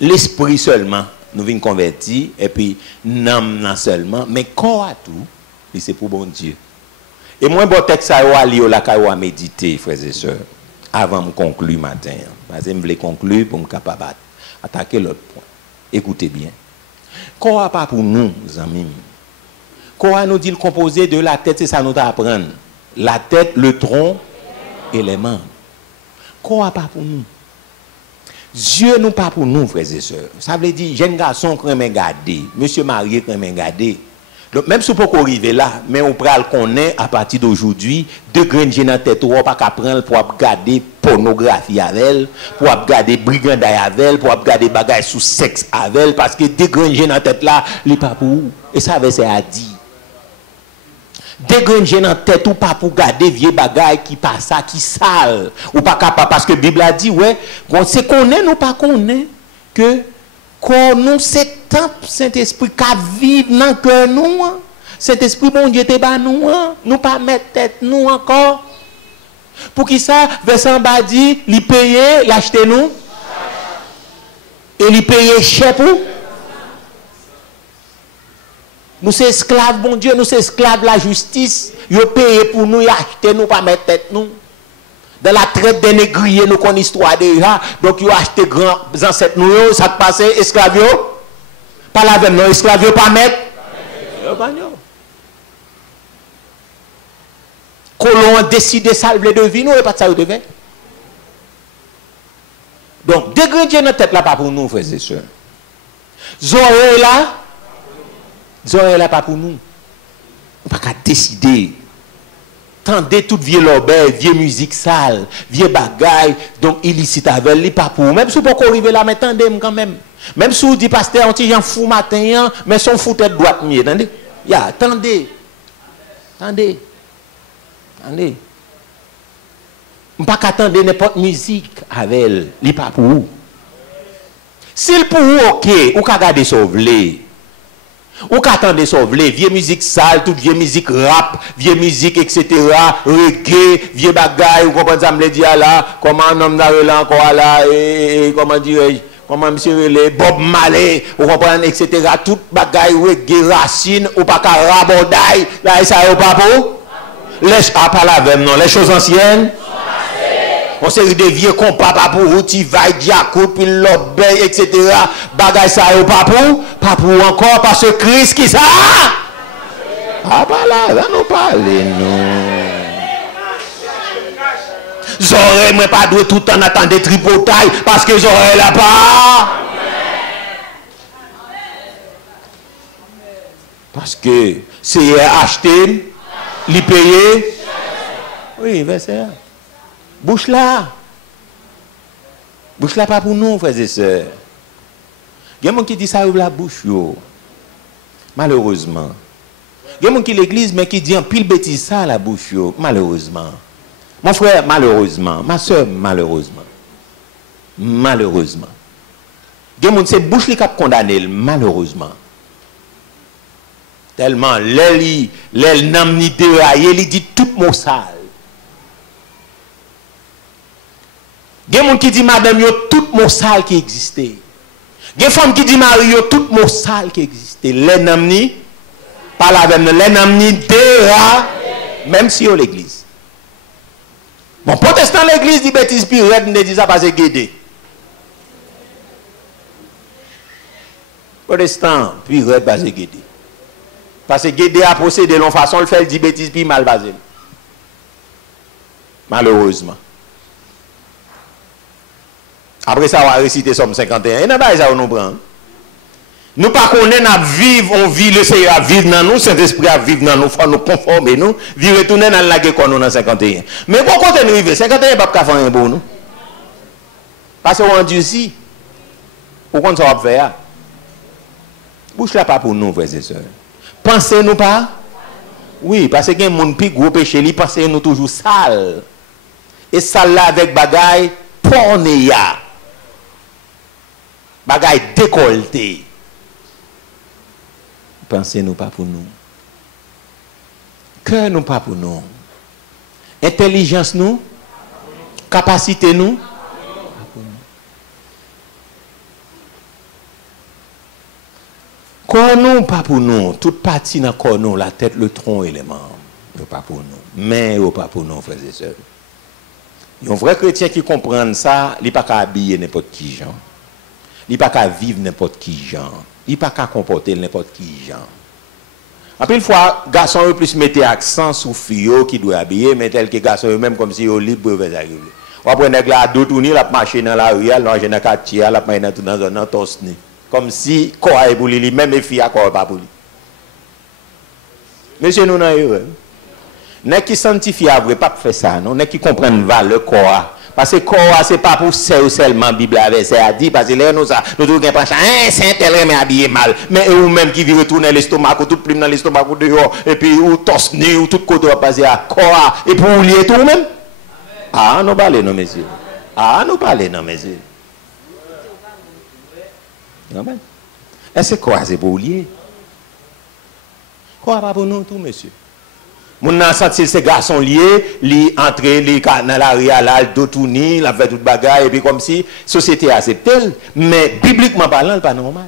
l'esprit seulement, nous venons convertir, et puis, l'âme seulement, mais corps à tout. C'est pour bon Dieu. Et moi, bon texte ça va lire là quand va méditer, frères et sœurs, avant de conclure matin. Parce que je voulais conclure pour me capable attaquer l'autre point. Écoutez bien. Quoi pas pour nous, amis. Quoi nous dit le composé de la tête, c'est ça nous apprendre. La tête, le tronc et les membres. Quoi pas pour nous. Dieu nous pas pour nous, frères et sœurs. Ça veut dire jeune garçon qui aime garder, monsieur marié qui aime garder. Donc, même si on peut arriver là, mais on peut le connaître à partir d'aujourd'hui, de graines dans la tête, on ne peut pas prendre pour regarder pornographie avec elle, pour regarder brigandage avec elle, pour regarder bagages sous sexe avec elle, parce que des graines dans la tête là, il n'est pas pour vous. Et ça, c'est à dire. Des graines dans la tête, ou pas pour regarder vieux bagages qui passent ça, qui sale, ou pas capable, parce que la Bible a dit, ouais, c'est qu'on est, nous pas qu'on est, que quand nous, c'est temple Saint-Esprit qui vit dans le cœur nous. Saint-Esprit, bon Dieu, t'es pas nous. Nous pas mettre tête nous encore. Pour qui ça, verset en bas dit, li payer, l'acheter nous. Et il paye cher pour. Nous sommes esclaves, bon Dieu, nous sommes esclaves de la justice. Ils payent pour nous, ils achètent nous, pas mettre tête nous. Dans la traite des négriers, nous connaissons l'histoire déjà. Donc, ils ont acheté grands ancêtres nous, ça passe, esclaves, pas la même, non, esclaves, pas mettre. Colon a décidé de salver de vie, nous, et pas de ça, vous devez. Donc, dégradez notre tête là, pas pour nous, frères et sœurs. Zoré là, pas pour nous. On n'a pas qu'à décider. Tendez toute vieille lobère, vieille musique sale, vieille bagaille, donc illicite avec lui, pas pour. Même si vous ne pouvez pas arriver là, mais tendez quand même. Même si vous dites, pasteur, on dit, j'en fous matin, mais son fou tête droite mieux, attendez. Ya, attendez. Attendez. Attendez. On ne peut pas attendre n'importe musique avec elle, il n'est pas pour vous. S'il pour vous, ok, ou qu'à garder sauver. Ou qu'à attendre sauver, vieille musique sale, toute vieille musique rap, vieille musique, etc., reggae, vieille bagaille, ou comprenez ça me dit là, comment un homme n'a là encore là, et comment dirais-je, comment monsieur les Bob Marley, ou comprenez, etc., toute bagaille, reggae, racine, ou pas qu'à rabodaille, là, ça est pas pour. Laisse pas la même, non, les choses anciennes. On série de vieux compas pas pour outil vaille diacout puis l'obé etc. Bagay ça yo pas pour encore parce que Christ qui ça ah pas là nous parler non j'aurais moi pas doit tout le temps attendre tripotaille parce que j'aurais là pas parce que c'est acheter li payer oui verset bouche là pas pour nous, frères et sœurs. Il y a des gens qui disent ça ouvre la bouche, yo. Malheureusement. Il y a des gens qui l'église, mais qui disent en pile bêtise ça la bouche, yo. Malheureusement. Mon frère, malheureusement. Ma soeur, malheureusement. Malheureusement. Il y a des gens qui bouche qui condamné, malheureusement. Tellement, l'aile n'a ni déraillé, il dit tout mot sale. Il y a des gens qui disent madame, yo tout mot sale qui existait. Il y a des femmes qui disent mari, yo tout mot sale qui existait. Les namni, pas la même, les namni déra, même si yo l'église. Bon, protestant l'église dit bêtise, puis red ne dit ça parce que guédé. Protestant, puis red parce que guédé. Parce que guédé a procédé de l'on façon, le fait dit bêtise, puis mal basé. Malheureusement. Après ça, on va réciter Somme 51. Et n'a pas ça, on nous prend. Nous pas connaître à vivre, on vit le Seigneur à vivre dans nous, Saint-Esprit à vivre dans nous, faut nous conformer nous, vivre retourner dans la guerre qu'on nous dans 51. Mais pourquoi on arrive 51 pas faire un bon nous? Parce qu'on endurci. Pourquoi ça va faire? Bouche là pas pour nous, frères et sœurs. Pensez-nous pas? Oui, parce que les gens qui gros péché, ils pensent nous toujours sale. Et sale là avec bagaille pornéa. Bagaille décolleté. Pensez-nous pas pour nous. Cœur nous pas pour nous. Intelligence nous. Capacité nous. Corps nous pas pour nous. Toute partie dans le corps nous, la tête, le tronc et les membres. Pas pour nous. Mais pas pour nous, frères et sœurs. Un vrai chrétien qui comprend ça, il n'est pas qu'à habiller n'importe qui gens. Il n'est pas qu'à vivre n'importe qui gens. Il n'est pas qu'à comporter n'importe qui gens. Après, une fois, garçons eux plus mettent accent sur filles qui doivent habiller, mais tel que garçons eux-mêmes comme si ils sont libres pour arriver. On va prendre la deux tourner, la marcher dans la rue, la manger dans le quartier, la manger dans un tosni. Comme si quoi est pour lui, même les filles à quoi pas pour lui. Monsieur, nous n'avons pas. N'est qui sanctifie à vrai, pas faire ça, non? N'est qui comprennent valeur corps. Parce que corps, c'est pas pour seulement Bible avec ça a dit, parce que là, nous devons penser, c'est tel mais habillé mal. Mais ou-même qui vit retourner l'estomac, ou tout plume dans l'estomac, ou dehors, et puis ou tosné, ou tout côté va passer à corps, et pour oublier tout même. Ah, nous parlons, non, messieurs. Ah, nous parlons, non, messieurs. Est-ce que quoi, c'est pour oublier? Quoi, pas pour nous, tout, monsieur? Mon a senti ces garçons liés, li entrer li dans la réal d'autouni, la fait toute bagaille et puis comme si société accepte, mais bibliquement parlant, pas normal.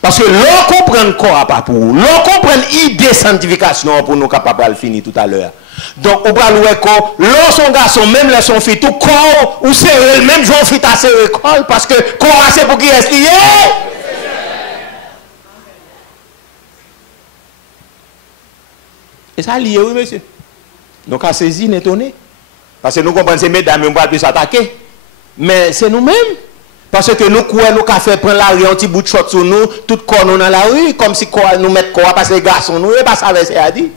Parce que l'on comprend quoi pas pour l'on comprend l'idée sanctification pour nous capables de le finir tout à l'heure. Donc on va louer que l'on son garçon même les son fille tout corps ou c'est même j'en fit à serrer col parce que corps c'est pour qui est lié. Et ça lié oui monsieur. Donc à saisir étonné parce que nous comprenons ces mesdames on va plus attaquer. Mais c'est nous-mêmes. Parce que nous, nous avons fait prendre la rue, un petit bout de shot sur nous, tout corps nous dans la rue, comme si nous mettons corps, parce que les garçons, nous, et pas ça, verset a dit.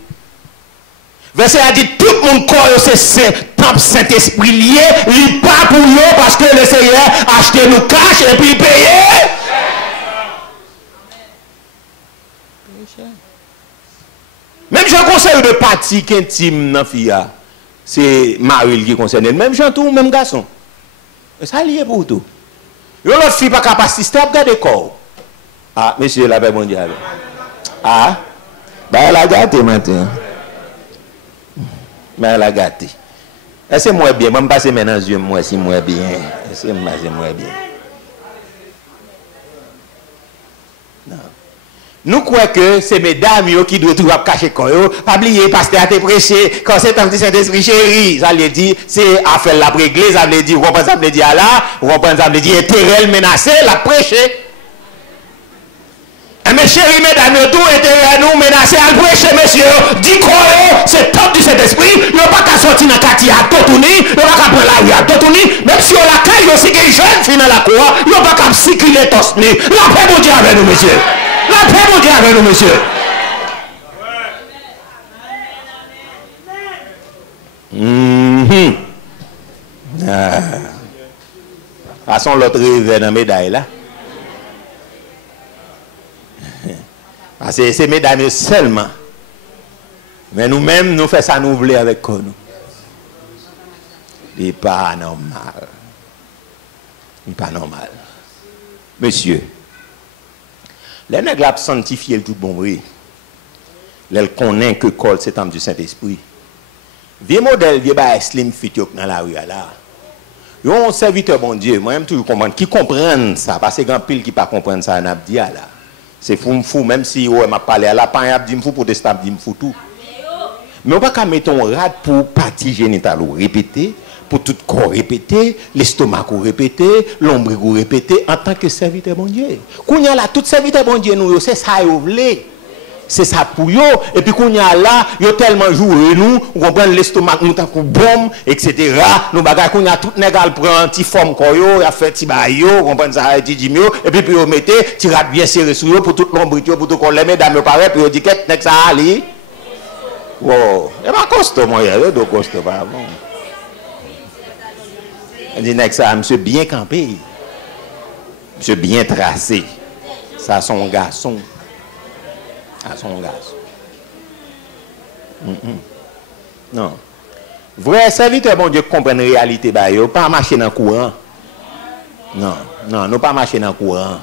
Verset a dit, tout le monde corps, c'est temple Saint-Esprit lié, il pas pour nous, parce que le Seigneur a acheté nous cash et puis payé. Même je conseille de partie intime dans la fille, c'est Marie qui concerne. Même chantou, même garçon. Ça lié pour tout. Yo l'autre fille pas capable d'assister à regarder corps. Ah, monsieur la paix mondiale. Ah, ben elle a gâté maintenant. Mais elle a gâté. Est-ce que moi bien, moi me passer maintenant yeux moi si moi bien. Est-ce que moi bien. Non. Nous croyons que c'est mesdames qui doivent tout cacher quand yo, pas oublier pasteur a été prêché quand c'est un petit Saint-Esprit chéri, ça veut dire c'est affaire la régler, ça veut dire vous comprenez ça veut dire là, vous comprenez ça veut dire intérêt menacé, la prêcher. Mais chéri mesdames tout intérêt nous menacé à prêcher monsieur, dit quoi c'est top du Saint-Esprit, il pas qu'à sortir dans quartier à Totouni, il pas qu'à prendre la rue à Totouni, même si on la caille aussi que jeune fille dans la cour, il pas qu'à circuler tosni. La paix bon Dieu avec nous monsieur. La paix, mon Dieu, avec nous, monsieur. Passons l'autre rivière dans la médaille, là. Parce que c'est mesdames seulement. Mais nous-mêmes, nous faisons ça, nous voulons avec nous. Il n'est pas normal. Il n'est pas normal. Monsieur. Les nègres ont sanctifié le tout bon oui. Les connaissent que col c'est âme du Saint-Esprit. Vieux modèle, vieux bah slim fit dans la rue là. Yo un serviteur bon Dieu, moi même toujours comprendre qui comprennent ça parce que grand pile qui pas comprendre ça n'a dit là. C'est fou même si ouais m'a parlé là pas y a dit fou pour des stable dit fou tout. Mais on pas qu'à mettre un rad pour partie génitale répéter, pour tout corps répéter, l'estomac répéter, l'ombric répéter en tant que serviteur bon Dieu. Quand y a là tout serviteur bon Dieu nous c'est ça yo vle. C'est ça pour yo et puis quand y a là yo tellement joué nous, on comprend l'estomac nous tant que bombe etc. Nous bagay quand y a tout négal prend petit forme corps yo, a fait petit bail yo, on comprend ça dit mieux et puis yo mettez ti rad bien serré sur yo pour tout l'ombric pour tout corps les mesdames yo paraît puis yo dit qu'est nek ça ali. Wow, et pas costaud moi yo do costaud pas bon. On dit que ça, monsieur bien campé, monsieur bien tracé. Ça, son garçon. Ça, son garçon. Non. Vrai serviteur, bon Dieu, comprenne la réalité, bah, yo, pas marcher dans le courant. Non, non, nous pas marcher dans le courant.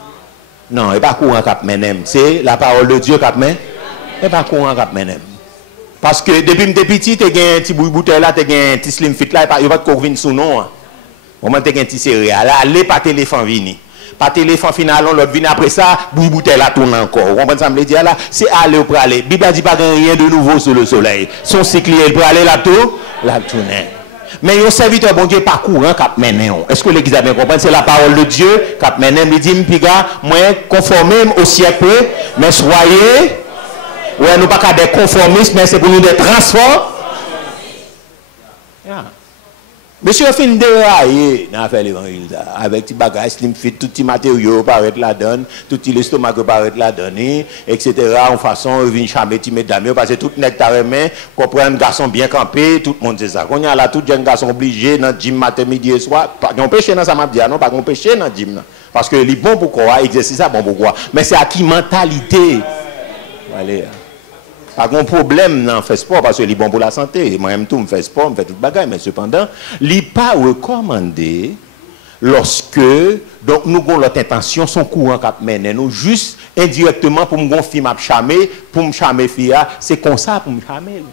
Non, et pas courant cap menem. C'est la parole de Dieu cap men. Et pas courant cap menem. Parce que depuis que petit, tu as un petit bouteille là, tu as un petit slim fit là, il n'y a pas de courvine sous nom. On m'a dit un petit céréal. Allez, pas téléphone vini. Pas téléphone final, l'autre vini après ça, bouteille là tourne encore. On comprend ça me dire là, c'est aller pour aller. Bible dit pas rien de nouveau sur le soleil. Son cycle il pour aller là tout, là tourner. Mais un serviteur bon Dieu pas courant cap mené. Est-ce que l'église a bien compris? C'est la parole de Dieu cap mené. Il dit piga, moi conformé au siècle, mais soyez ouais, nous pas des conformistes, mais c'est pour nous des transformés. Yeah. Monsieur fin déraillé dans l'affaire l'évangile avec des bagages slim fit, tout petit matériaux paraît la donne, tout l'estomac paraît la donne, etc. En façon venir chamber ti mesdames parce que tout nectar main comprendre garçon bien campé, tout le monde c'est ça. Qu'on y a là tout jeune garçon obligé dans gym matin midi et soir, pas on péché dans ça m'a dit non pas on péché dans gym là parce que les bon pourquoi exercice ça bon pourquoi mais c'est à qui mentalité. Allez. Pas de problème dans faire sport parce que c'est bon pour la santé. Moi-même tout me fait sport, me fait tout bagaille, mais cependant, il n'est pas recommandé lorsque donc nous avons notre intention, son courant cap mène nous juste indirectement pour me gonfler ma chamé, pour me chamer fia, c'est comme ça pour me chamer.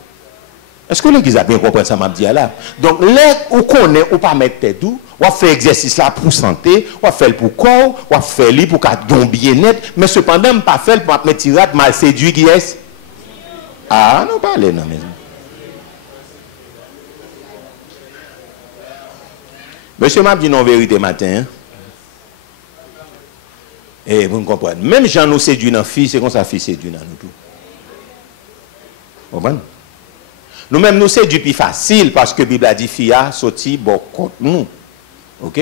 Est-ce que l'église a bien compris ça m'a dit là? Donc là où connaît ou pas mettre tête tout, ou faire exercice là pour santé, ou faire pour corps, ou faire li pour qu'à bien-être, mais cependant pas faire pour mettre tirade mal séduit qui est. Ah, non parlez non mais. Monsieur m'a dit non vérité matin. Hein? Et vous comprenez. Même Jean nous séduit dans fille, c'est comme ça fille séduit dans nous tout. Vous comprenez? Nous-mêmes nous séduit plus facile parce que la Bible a dit fille a sorti bon contre nous. OK?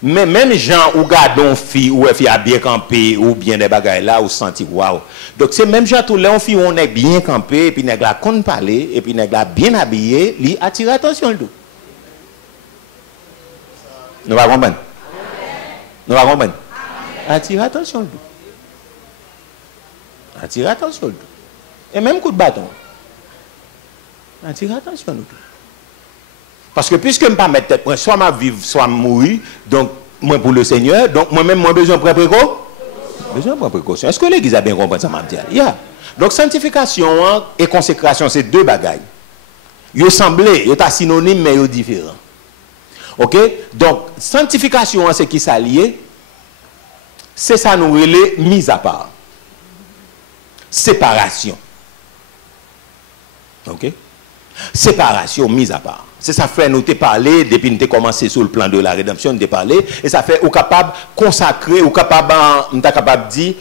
Mais même Jean ou gardons fille ou fille a bien campé ou bien des bagailles là ou senti waouh. Donc c'est même Jean tout là on fille on est bien campé et puis nèg la kon parler et puis nèg la bien habillé, lui attire attention le tout. Nous va comprendre. Nous va comprendre. Attire attention le tout. Attire attention le tout. Et même coup de bâton. Attire attention le tout. Parce que puisque je ne peux pas mettre tête, soit ma vivre, soit mourir, donc moi pour le Seigneur, donc moi-même, moi besoin de prendre précaution. Besoin de prendre précaution. Est-ce que l'Église a bien compris ça, m'a dit? Yeah. Donc sanctification et consécration, c'est deux bagailles. Ils semblent, ils sont synonymes, mais ils sont différents. Ok? Donc, sanctification, c'est qui s'allie? C'est ça nous relève mise à part. Séparation. Ok? Séparation, mise à part. C'est ça fait nous te parler, depuis nous te commencé sur le plan de la rédemption, nous te parler, et ça fait ou capable consacrer, ou capable, nous capable dire,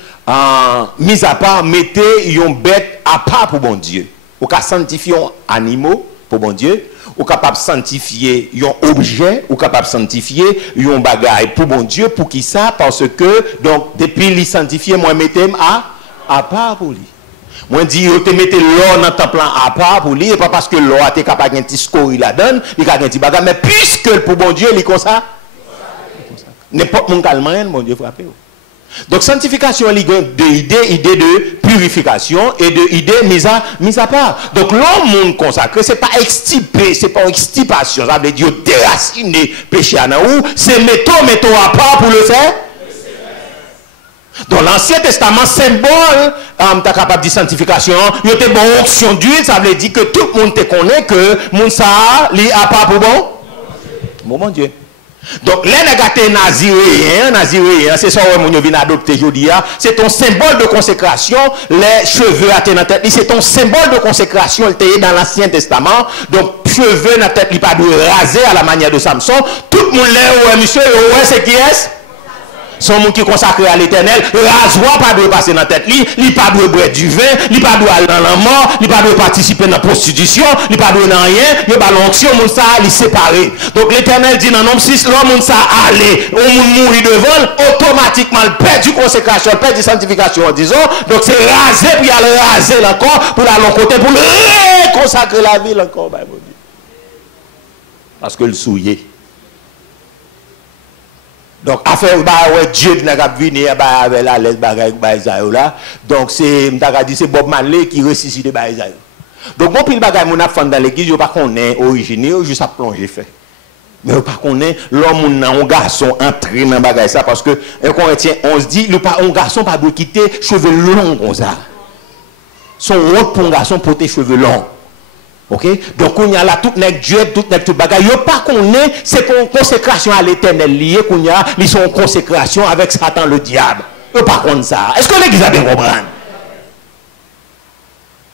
mise à part, mettez une bête à part pour bon Dieu. Ou capable sanctifier un animal pour bon Dieu, ou capable sanctifier un objet, ou capable sanctifier un bagage pour bon Dieu, pour qui ça? Parce que, donc, depuis les sanctifier, moi, mettez à part pour lui. Moi, je dis, tu mets l'or dans ton plan à part pour lui, et pas parce que l'or a été capable de un petit score, il a donné, il a un petit bagage, mais puisque pour bon Dieu, il est comme ça, n'importe mon calme, mon Dieu frappé. Donc, sanctification, il y a deux idées de purification et de idées mise à part. Donc, l'homme consacré, ce n'est pas extirper, ce n'est pas extirpation, ça veut dire déraciner péché à nous, c'est mettre à part pour le faire. Dans l'Ancien Testament, symbole, tu es capable de sanctification, il y a une bonne onction d'huile, ça veut dire que tout le monde te connaît que mon ça a pas pour bon Dieu. Donc, les négatés naziréens, c'est ça que nous venons adopter aujourd'hui, c'est ton symbole de consécration, les cheveux à ta tête, c'est ton symbole de consécration, il dans l'Ancien Testament, donc cheveux dans la tête, il pas de raser à la manière de Samson, tout le monde là, monsieur, c'est qui est? Son monde qui est consacré à l'éternel, rasoir pas doit passer dans la tête, il pas doit boire du vin, il pas doit aller dans la mort, il pas doit participer dans la prostitution, il pas doit dans rien, il pas l'onction, mon ça, il séparé. Donc l'éternel dit dans Nom 6, l'homme ça aller, on mourir devant, automatiquement il perd du consécration, il perd du sanctification, disons. Donc c'est raser, puis il aller raser encore, pour aller côté, pour le consacrer la vie encore, bah, mon Dieu. Parce que le souillé. Donc, affaire, Dieu n'a pas venu avec la laisse là. Donc, c'est Bob Marley qui ressuscite les bagailles. Donc, bon, puis le bagage, mon affaire dans l'église, je ne sais pas qu'on est originaire, juste à plonger fait. Mais je ne sais pas qu'on est l'homme, un garçon entré dans le bagage ça, parce que, un Corinthien, on se dit, un garçon pas de quitter cheveux longs comme ça. Son rôle pour un garçon porter cheveux longs. Ok? Donc, on y a là tout nèg Dieu, tout nèg tout bagay. Yo pas qu'on est, c'est pour consécration à l'éternel lié qu'on y a, ils sont en consécration avec Satan le diable. Yo pas qu'on ça. Est-ce que l'église a bien compris?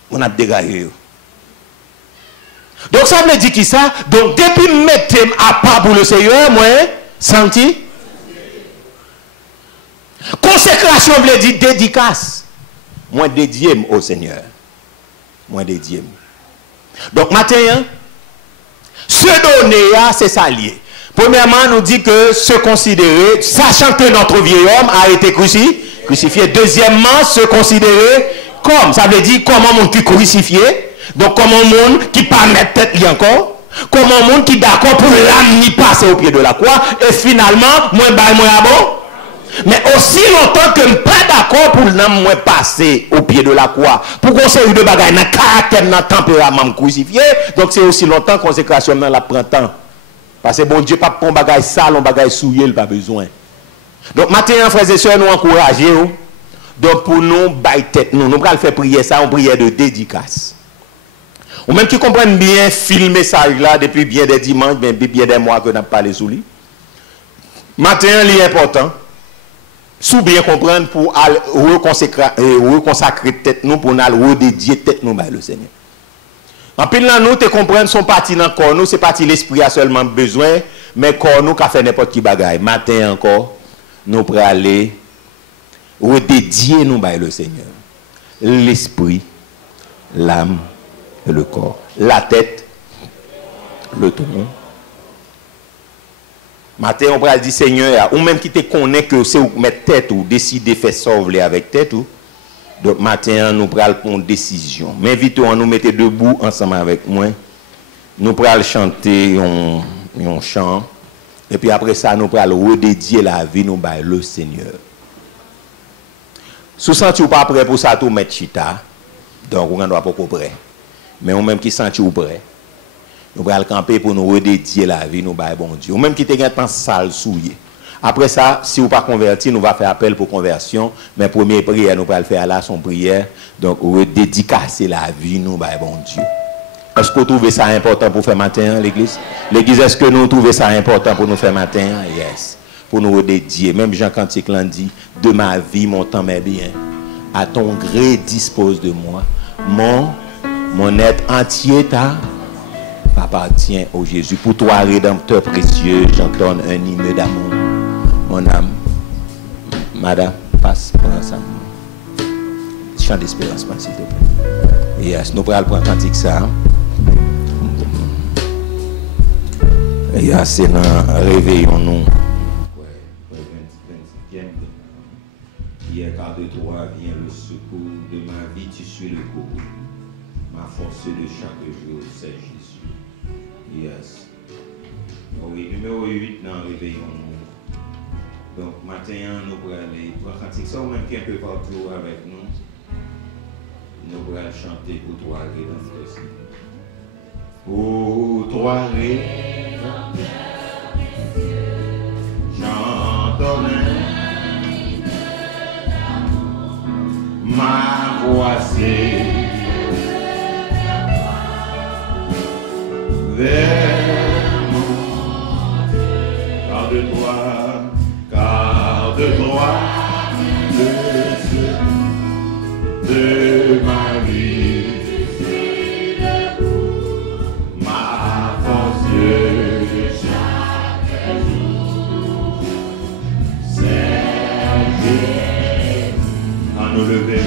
On a dégagé. Donc, ça veut dire qui ça? Donc, depuis mettre à part pour le Seigneur, moi, senti? Consécration veut dire dédicace. Moi, dédié au Seigneur. Moi, dédié. Donc, matin, se donner, c'est ça lié. Premièrement, nous dit que se considérer, sachant que notre vieil homme a été crucifié. Deuxièmement, se considérer comme, ça veut dire comment on qui crucifié. Donc, comme un monde qui pas mettre tête li encore. Comme un monde qui d'accord pour l'âme ni passer au pied de la croix. Et finalement, moi, bon. Mais aussi longtemps que je ne suis pas d'accord pour l'âme passer au pied de la croix. Pour qu'on s'est eu de bagaille dans le caractère, dans le tempérament crucifié. Donc c'est aussi longtemps que la consécration dans la printemps. Parce que bon Dieu, pas pour un bagaille sale, un bagaille souillé, il n'a pas besoin. Donc maintenant, frères et sœurs, nous encourageons. Donc pour nous, bailler tête, nous allons faire prier ça, une prière de dédicace. Ou même qui comprennent bien, fil message là, depuis bien des dimanches, bien des mois que nous avons parlé sur lui. Matin, il est important. Sous bien comprendre pour reconsacrer tête nous, pour nous redédier tête nous par le Seigneur. En pile là, nous te comprendre son parti dans le corps, nous, c'est parti l'esprit a seulement besoin, mais corps nous, qu'a fait n'importe qui bagaille. Matin encore, nous pour aller redédier nous par le Seigneur. L'esprit, l'âme et le corps. La tête, le tronc. Matin, on va dire Seigneur, ou même qui te connaît que c'est où mettre tête ou décider de faire sauver avec tête ou. Donc matin, nous prenons une décision. M'invitons à nous mettre debout ensemble avec moi. Nous prenons chanter un chant. Et puis après ça, nous prenons redédier la vie nous par le Seigneur. Si vous ne sentez pas prêt pour ça, tout mettre chita. Donc vous ne doit pas prêt. Mais ou même qui sentez prêt. Nous allons camper pour nous redédier la vie, nous bon Dieu. Ou même qui te gagne sale souillé. Après ça, si vous pas converti, nous va faire appel pour conversion. Mais première prière, nous allons faire là son prière. Donc, redédicacer la vie, nous bon Dieu. Est-ce que vous trouvez ça important pour faire matin, l'église? L'église, est-ce que nous trouvons ça important pour nous faire matin? Yes. Pour nous redédier. Même Jean Cantique l'a dit, de ma vie, mon temps m'est bien. À ton gré, dispose de moi. Mon être entier t'a appartient au Jésus. Pour toi, Rédempteur précieux, j'entends un hymne d'amour. Mon âme, madame, passe, prends ça. Chant d'espérance, s'il te plaît. Yes, nous pourrons prendre cantique ça. Yes, c'est dans réveillons-nous. Hier, car de toi vient le secours. De ma vie, tu suis le cours. Ma force de chaque jour, c'est Jésus. Yes. Oui, numéro 8 dans réveillons-nous. Donc, matin, nous pourrons aller pour cantique ça, ou même qui est un peu partout avec nous. Nous pourrons chanter pour toi, Rédempteur. Pour toi, Rédempteur, j'entends ma voix, c'est vers mon Dieu, car de toi, de ma vie, ma force de chaque jour, c'est Jésus. À nous lever,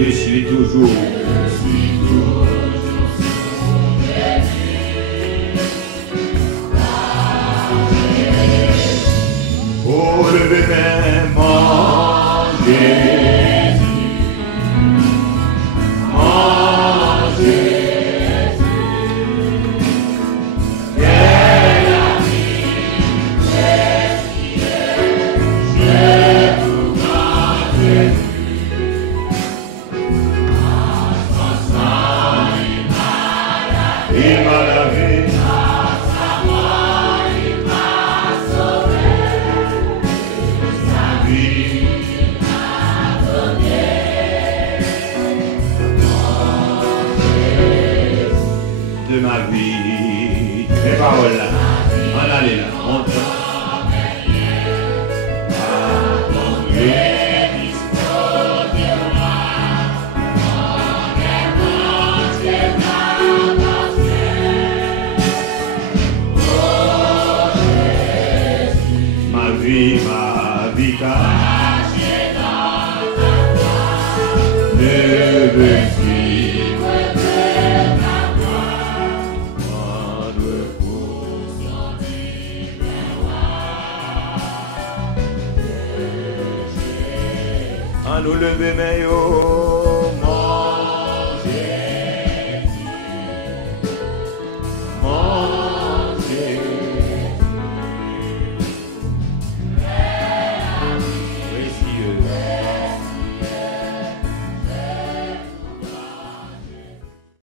je suis toujours oh, levez mon Jésus, mon Jésus, quel ami précieux, je vous rends Jésus. Il m'a lavé, à sa mort, il m'a sauvé, de sa vie, il m'a donné. de ma vie. Les paroles là. On allait là. On ma vie, cachée dans ta gloire, ne veux suivre que ta gloire, prendre conscience du miroir de Jésus. À nous lever, mais